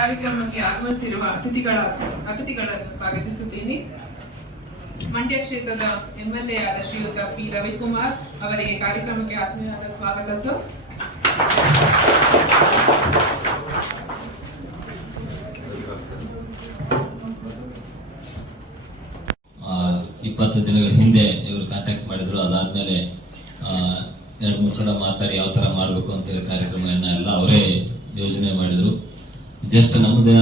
ಕಾರ್ಯಕ್ರಮಕ್ಕೆ ಆಗಮಿಸಿರುವ ಅತಿಥಿಗಳನ್ನು ಸ್ವಾಗತಿಸುತ್ತೀನಿ. ಮಂಡ್ಯ ಕ್ಷೇತ್ರದ ಎಂಎಲ್ಎ ಆದ ಶ್ರೀಯುತ ಪಿ ರವಿಕುಮಾರ್ ಅವರಿಗೆ ಕಾರ್ಯಕ್ರಮಕ್ಕೆ ಆತ್ಮೀಯವಾದ ಸ್ವಾಗತ ಸರ್. ಇಪ್ಪತ್ತು ದಿನಗಳ ಹಿಂದೆ ಇವರು ಕಾಂಟ್ಯಾಕ್ಟ್ ಮಾಡಿದ್ರು. ಅದಾದ್ಮೇಲೆ 2-3 ಸಲ ಮಾತಾಡಿ ಯಾವ ತರ ಮಾಡಬೇಕು ಅಂತೇಳಿ ಕಾರ್ಯಕ್ರಮವನ್ನ ಎಲ್ಲ ಅವರೇ ಯೋಜನೆ ಮಾಡಿದ್ರು. ಜಸ್ಟ್ ನಮ್ದು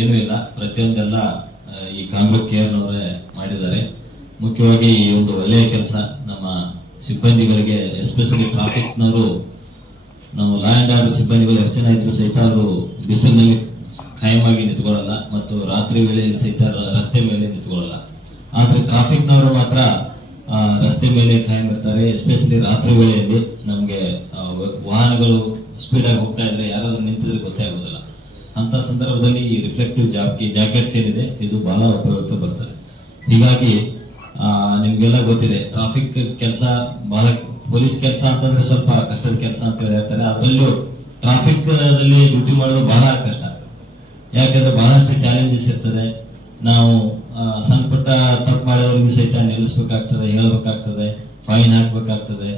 ಏನೂ ಇಲ್ಲ, ಪ್ರತಿಯೊಂದೆಲ್ಲ ಈ ಕಾಂಗ್ರೆಸ್ ಕೇರ್ನವರೇ ಮಾಡಿದ್ದಾರೆ. ಮುಖ್ಯವಾಗಿ ಈ ಒಂದು ಒಳ್ಳೆಯ ಕೆಲಸ ನಮ್ಮ ಸಿಬ್ಬಂದಿಗಳಿಗೆ, ಎಸ್ಪೆಷಲಿ ಟ್ರಾಫಿಕ್ನವರು, ನಾವು ಲಾ ಅಂಡ್ ಆರ್ಡರ್ ಸಿಬ್ಬಂದಿಗಳು ಎಷ್ಟು ಜನ ಇದ್ರು ಸಹಿತ ಅವರು ಬಿಸಿಲಿನಲ್ಲಿ ಖಾಯಮಾಗಿ ನಿಂತ್ಕೊಳ್ಳಲ್ಲ ಮತ್ತು ರಾತ್ರಿ ವೇಳೆಯಲ್ಲಿ ಸಹಿತ ರಸ್ತೆ ಮೇಲೆ ನಿಂತ್ಕೊಳ್ಳಲ್ಲ. ಆದ್ರೆ ಟ್ರಾಫಿಕ್ನವರು ಮಾತ್ರ ರಸ್ತೆ ಮೇಲೆ ಕಾಯಂ ಇರ್ತಾರೆ. ಎಸ್ಪೆಷಲಿ ರಾತ್ರಿ ವೇಳೆಯಲ್ಲಿ ನಮಗೆ ವಾಹನಗಳು ಸ್ಪೀಡ್ ಆಗಿ ಹೋಗ್ತಾ ಇದ್ರೆ ಯಾರಾದ್ರೂ ನಿಂತಿದ್ರೆ ಗೊತ್ತೇ ಆಗೋದಿಲ್ಲ. ಅಂತ ಸಂದರ್ಭದಲ್ಲಿ ಈ ರಿಫ್ಲೆಕ್ಟಿವ್ ಜಾಕೆಟ್ಸ್ ಏನಿದೆ ಇದು ಬಹಳ ಉಪಯೋಗಕ್ಕೆ ಬರ್ತದೆ. ಹೀಗಾಗಿ ನಿಮ್ಗೆಲ್ಲ ಗೊತ್ತಿದೆ, ಟ್ರಾಫಿಕ್ ಕೆಲಸ ಬಹಳ, ಪೊಲೀಸ್ ಕೆಲಸ ಅಂತಂದ್ರೆ ಸ್ವಲ್ಪ ಕಷ್ಟದ ಕೆಲಸ ಅಂತ ಹೇಳ್ತಾರೆ. ಅದರಲ್ಲೂ ಟ್ರಾಫಿಕ್ ದಲ್ಲಿ ಡ್ಯೂಟಿ ಮಾಡೋದು ಬಹಳ ಕಷ್ಟ. ಯಾಕಂದ್ರೆ ಬಹಳಷ್ಟು ಚಾಲೆಂಜಸ್ ಇರ್ತದೆ. ನಾವು ಸಣ್ಣ ಪುಟ್ಟ ತಪ್ಪು ಮಾಡೋರಿಗೂ ಸಹಿತ ನಿಲ್ಲಿಸ್ಬೇಕಾಗ್ತದೆ, ಹೇಳಬೇಕಾಗ್ತದೆ, ಫೈನ್ ಹಾಕ್ಬೇಕಾಗ್ತದೆ.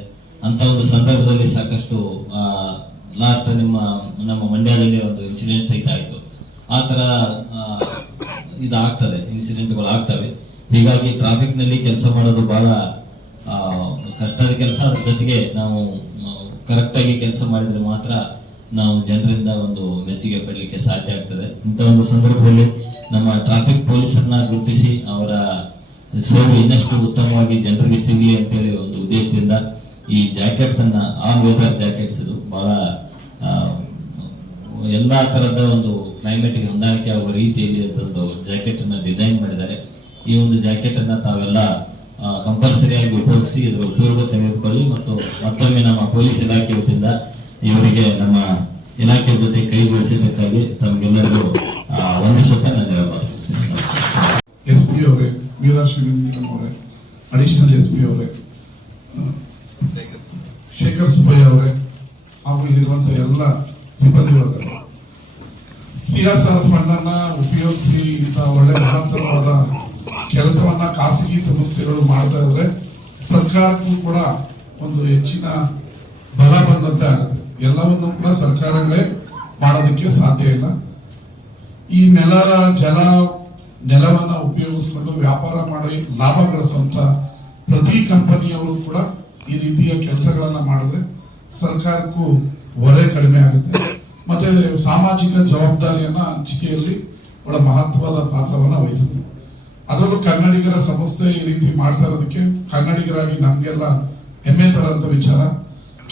ಅಂತ ಒಂದು ಸಂದರ್ಭದಲ್ಲಿ ಸಾಕಷ್ಟು ಲಾಸ್ಟ್ ನಮ್ಮ ಮಂಡ್ಯದಲ್ಲಿ ಒಂದು ಇನ್ಸಿಡೆಂಟ್ ಸಹಿತ ಆಯಿತು. ಆ ತರ ಇದಾಗ್ತದೆ, ಇನ್ಸಿಡೆಂಟ್ಗಳು ಆಗ್ತವೆ. ಹೀಗಾಗಿ ಟ್ರಾಫಿಕ್ ನಲ್ಲಿ ಕೆಲಸ ಮಾಡೋದು ಬಹಳ ಕಷ್ಟದ ಕೆಲಸ. ಅದ್ರ ಜೊತೆಗೆ ನಾವು ಕರೆಕ್ಟ್ ಆಗಿ ಕೆಲಸ ಮಾಡಿದ್ರೆ ಮಾತ್ರ ನಾವು ಜನರಿಂದ ಒಂದು ಮೆಚ್ಚುಗೆ ಪಡಲಿಕ್ಕೆ ಸಾಧ್ಯ ಆಗ್ತದೆ. ಇಂಥ ಒಂದು ಸಂದರ್ಭದಲ್ಲಿ ನಮ್ಮ ಟ್ರಾಫಿಕ್ ಪೊಲೀಸರನ್ನ ಗುರುತಿಸಿ ಅವರ ಸೇವೆ ಇನ್ನಷ್ಟು ಉತ್ತಮವಾಗಿ ಜನರಿಗೆ ಸಿಗಲಿ ಅಂತೇಳಿ ಒಂದು ಉದ್ದೇಶದಿಂದ ಈ ಜಾಕೆಟ್ಸ್ ಅನ್ನ, ಆಲ್ ವೆದರ್ ಜಾಕೆಟ್ಸ್, ಇದು ಬಹಳ ಎಲ್ಲಾ ತರದ ಒಂದು ಕ್ಲೈಮೇಟ್ಗೆ ಹೊಂದಾಣಿಕೆ ಆಗುವ ರೀತಿಯಲ್ಲಿ ಅದೊಂದು ಜಾಕೆಟ್ ಅನ್ನ ಡಿಸೈನ್ ಮಾಡಿದ್ದಾರೆ. ಈ ಒಂದು ಜಾಕೆಟ್ ಅನ್ನ ತಾವೆಲ್ಲ ಕಂಪಲ್ಸರಿಯಾಗಿ ಉಪಯೋಗಿಸಿ ಇದರ ಉಪಯೋಗ ತೆಗೆದುಕೊಳ್ಳಿ. ಮತ್ತು ಮತ್ತೊಮ್ಮೆ ನಮ್ಮ ಪೊಲೀಸ್ ಇಲಾಖೆ ವತಿಯಿಂದ ಇವರಿಗೆ ನಮ್ಮ ಇಲಾಖೆ ಜೊತೆ ಕೈ ಜೋಡಿಸಬೇಕಾಗಿ ತಮಗೆಲ್ಲರಿಗೂ ವಂದಿಸುತ್ತಾ ನಾನು SP ಅವರೇ, ಮೀರಾ ಶ್ರೀನಿವಾಸ ಅವರೇ, ಅಡಿಷನಲ್ SP ಅವರೇ, ಶೇಖರ್ ಸುಬ್ಬಯ್ಯ ಅವರೇ, ಹಾಗೂ ಇಲ್ಲಿರುವಂತಹ ಎಲ್ಲ ಸಿಬ್ಬಂದಿಗಳು, CSR ಫಂಡ್ ಅನ್ನ ಉಪಯೋಗಿಸಿ ಇಂಥ ಒಳ್ಳೆ ಮಹತ್ತರವಾದ ಕೆಲಸವನ್ನ ಖಾಸಗಿ ಸಂಸ್ಥೆಗಳು ಮಾಡ್ತಾ ಇದ್ರೆ ಸರ್ಕಾರಕ್ಕೂ ಕೂಡ ಒಂದು ಹೆಚ್ಚಿನ ಬಲ ಬಂದಂತೆ ಆಗುತ್ತೆ. ಎಲ್ಲವನ್ನು ಕೂಡ ಸರ್ಕಾರಗಳೇ ಮಾಡೋದಕ್ಕೆ ಸಾಧ್ಯ ಇಲ್ಲ. ಈ ನೆಲವನ್ನ ಉಪಯೋಗಿಸಿಕೊಂಡು ವ್ಯಾಪಾರ ಮಾಡಿ ಲಾಭ ಗಳಿಸುವಂತ ಪ್ರತಿ ಕಂಪನಿಯವರು ಕೂಡ ಈ ರೀತಿಯ ಕೆಲಸಗಳನ್ನ ಮಾಡಿದ್ರೆ ಸರ್ಕಾರಕ್ಕೂ ಹೊರೆ ಕಡಿಮೆ ಆಗುತ್ತೆ. ಮತ್ತೆ ಸಾಮಾಜಿಕ ಜವಾಬ್ದಾರಿಯನ್ನ ಹಂಚಿಕೆಯಲ್ಲಿ ಬಹಳ ಮಹತ್ವದ ಪಾತ್ರವನ್ನ ವಹಿಸುತ್ತೆ. ಅದರಲ್ಲೂ ಕನ್ನಡಿಗರ ಸಂಸ್ಥೆ ಈ ರೀತಿ ಮಾಡ್ತಾ ಇರೋದಕ್ಕೆ ಕನ್ನಡಿಗರಾಗಿ ನಮ್ಗೆಲ್ಲ ಹೆಮ್ಮೆ ತರಂತ ವಿಚಾರ.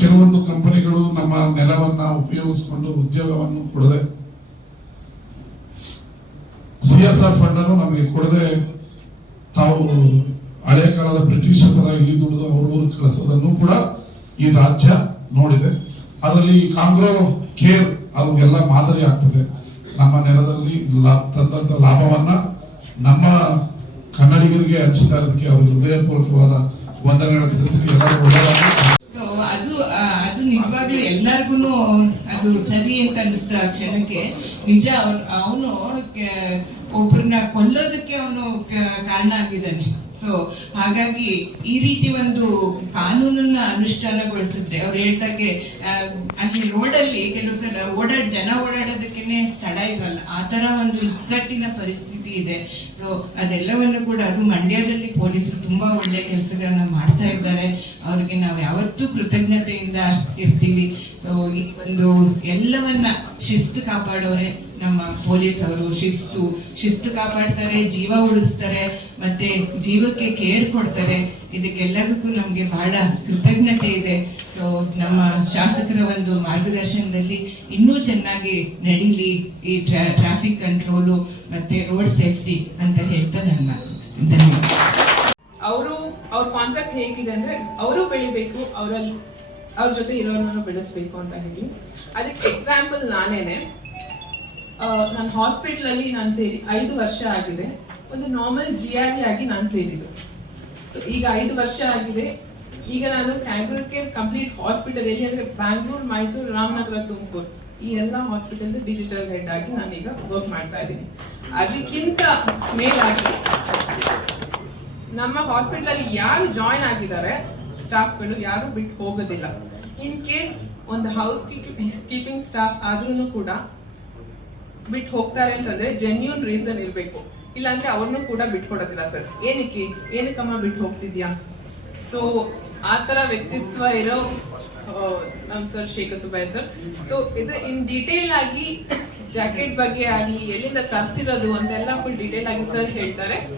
ಕೆಲವೊಂದು ಕಂಪನಿಗಳು ನಮ್ಮ ನೆಲವನ್ನ ಉಪಯೋಗಿಸಿಕೊಂಡು ಉದ್ಯೋಗವನ್ನು ಕೊಡದೆ, CSR ಫಂಡ್ ಅನ್ನು ನಮಗೆ ಕೊಡದೆ ತಾವು ಹಳೆ ಕಾಲದ ಬ್ರಿಟಿಷ್ ತರ ಇಲ್ಲಿ ದುಡಿದು ಅವ್ರ ಕಳಿಸೋದನ್ನು ಕೂಡ ಈ ರಾಜ್ಯ ನೋಡಿದೆ. ಅದರಲ್ಲಿ ಕಾಂಗ್ರೋ ಕೇರ್ ಅವ್ರಿಗೆಲ್ಲ ಮಾದರಿ ಆಗ್ತದೆ. ನಮ್ಮ ನೆಲದಲ್ಲಿ ತಂದಂತ ಲಾಭವನ್ನ ನಮ್ಮ ಕನ್ನಡಿಗರಿಗೆ ಹಂಚ್ತಾ ಇರೋದಕ್ಕೆ ಅವ್ರಿಗೆ ಹೃದಯಪೂರ್ವಕವಾದ ವಂದನೆಗಳನ್ನು ತಿಳಿಸಿ ಎಲ್ಲರೂ ಅದು ನಿಜವಾಗ್ಲೂ ಎಲ್ಲರಿಗೂ ಅದು ಸರಿ ಅಂತ ಅನಿಸ್ತಾ ಕ್ಷಣಕ್ಕೆ. ನಿಜ, ಅವನು ಒಬ್ಬರನ್ನ ಕೊಲ್ಲೋದಕ್ಕೆ ಅವನು ಕಾರಣ ಆಗಿದ್ದಾನೆ. ಸೊ ಹಾಗಾಗಿ ಈ ರೀತಿ ಒಂದು ಕಾನೂನನ್ನ ಅನುಷ್ಠಾನಗೊಳಿಸಿದ್ರೆ, ಅವ್ರು ಹೇಳ್ದಾಗೆ ಅಲ್ಲಿ ರೋಡಲ್ಲಿ ಕೆಲವು ಸಲ ಜನ ಓಡಾಡೋದಕ್ಕೇನೆ ಸ್ಥಳ ಇರಲ್ಲ, ಆ ತರ ಒಂದು ಇಕ್ಕಟ್ಟಿನ ಪರಿಸ್ಥಿತಿ ಇದೆ. ಸೊ ಅದೆಲ್ಲವನ್ನು ಕೂಡ, ಅದು ಮಂಡ್ಯದಲ್ಲಿ ಪೊಲೀಸರು ತುಂಬಾ ಒಳ್ಳೆ ಕೆಲಸಗಳನ್ನ ಮಾಡ್ತಾ ಇದ್ದಾರೆ. ಅವ್ರಿಗೆ ನಾವು ಯಾವತ್ತೂ ಕೃತಜ್ಞತೆಯಿಂದ ಇರ್ತೀವಿ. ಸೊ ಈ ಒಂದು ಎಲ್ಲವನ್ನ ಶಿಸ್ತು ಕಾಪಾಡೋರೆ ನಮ್ಮ ಪೊಲೀಸ್ ಅವರು. ಶಿಸ್ತು ಕಾಪಾಡ್ತಾರೆ, ಜೀವ ಉಳಿಸ್ತಾರೆ, ಮತ್ತೆ ಜೀವಕ್ಕೆ ಕೇರ್ ಕೊಡ್ತಾರೆ. ಇದಕ್ಕೆಲ್ಲದಕ್ಕೂ ನಮ್ಗೆ ಬಹಳ ಕೃತಜ್ಞತೆ ಇದೆ. ಸೊ ನಮ್ಮ ಶಾಸಕರ ಒಂದು ಮಾರ್ಗದರ್ಶನದಲ್ಲಿ ಇನ್ನೂ ಚೆನ್ನಾಗಿ ನಡೀಲಿ ಈ ಟ್ರಾಫಿಕ್ ಕಂಟ್ರೋಲು ಮತ್ತೆ ರೋಡ್ ಸೇಫ್ಟಿ ಅಂತ ಹೇಳ್ತಾ ನನ್ನ ಧನ್ಯವಾದ. ಅವ್ರ ಕಾನ್ಸೆಪ್ಟ್ ಹೇಗಿದೆ ಅಂದ್ರೆ, ಅವರು ಬೆಳಿಬೇಕು, ಅವ್ರ ಜೊತೆ ಇರೋರನ್ನು ಬೆಳೆಸ್ಬೇಕು ಅಂತ ಹೇಳಿ. ಅದಕ್ಕೆ ಎಕ್ಸಾಂಪಲ್ ನಾನೇನೆ. ನನ್ನ ಹಾಸ್ಪಿಟಲ್ ಅಲ್ಲಿ ನಾನು ಸೇರಿ 5 ವರ್ಷ ಆಗಿದೆ. ಒಂದು ನಾರ್ಮಲ್ GRE ಆಗಿ ನಾನು ಸೇರಿದ್ದು. ಸೊ ಈಗ 5 ವರ್ಷ ಆಗಿದೆ. ಈಗ ನಾನು ಕ್ಯಾಂಗ್ರೋ ಕೇರ್ ಕಂಪ್ಲೀಟ್ ಹಾಸ್ಪಿಟಲ್, ಎಲ್ಲಿ ಅಂದ್ರೆ ಬ್ಯಾಂಗ್ಳೂರ್, ಮೈಸೂರು, ರಾಮನಗರ, ತುಮಕೂರು ಈ ಎಲ್ಲ ಹಾಸ್ಪಿಟಲ್ ಡಿಜಿಟಲ್ ಹೆಡ್ ಆಗಿ ನಾನೀಗ ವರ್ಕ್ ಮಾಡ್ತಾ ಇದ್ದೀನಿ. ಅದಕ್ಕಿಂತ ಮೇಲಾಗಿ ನಮ್ಮ ಹಾಸ್ಪಿಟಲ್ ಅಲ್ಲಿ ಯಾರು ಜಾಯಿನ್ ಆಗಿದ್ದಾರೆ ಸ್ಟಾಫ್ಗಳು ಯಾರು ಬಿಟ್ಟು ಹೋಗೋದಿಲ್ಲ. ಇನ್ ಕೇಸ್ ಒಂದು ಹೌಸ್ ಕೀಪಿಂಗ್ ಸ್ಟಾಫ್ ಆದ್ರೂ ಕೂಡ ಬಿಟ್ಟು ಹೋಗ್ತಾರೆ ಅಂತಂದ್ರೆ ಜೆನ್ಯೂನ್ ರೀಸನ್ ಇರಬೇಕು, ಇಲ್ಲಾಂದ್ರೆ ಅವ್ರನ್ನೂ ಕೂಡ ಬಿಟ್ಕೊಡೋದಿಲ್ಲ. ಸರ್ ಏನಕ್ಕಮ್ಮ ಬಿಟ್ಟು ಹೋಗ್ತಿದ್ಯಾ? ಸೊ ಆ ತರ ವ್ಯಕ್ತಿತ್ವ ಇರೋ ನಮ್ sir Shekhar Subbaiah sir. So ಇದು ಇನ್ ಡೀಟೇಲ್ ಆಗಿ ಜಾಕೆಟ್ ಬಗ್ಗೆ ಆಗಲಿ ಎಲ್ಲಿಂದ ತರಿಸಿರೋದು ಅಂತೆಲ್ಲ ಫುಲ್ ಡೀಟೇಲ್ ಆಗಿ ಸರ್ ಹೇಳ್ತಾರೆ.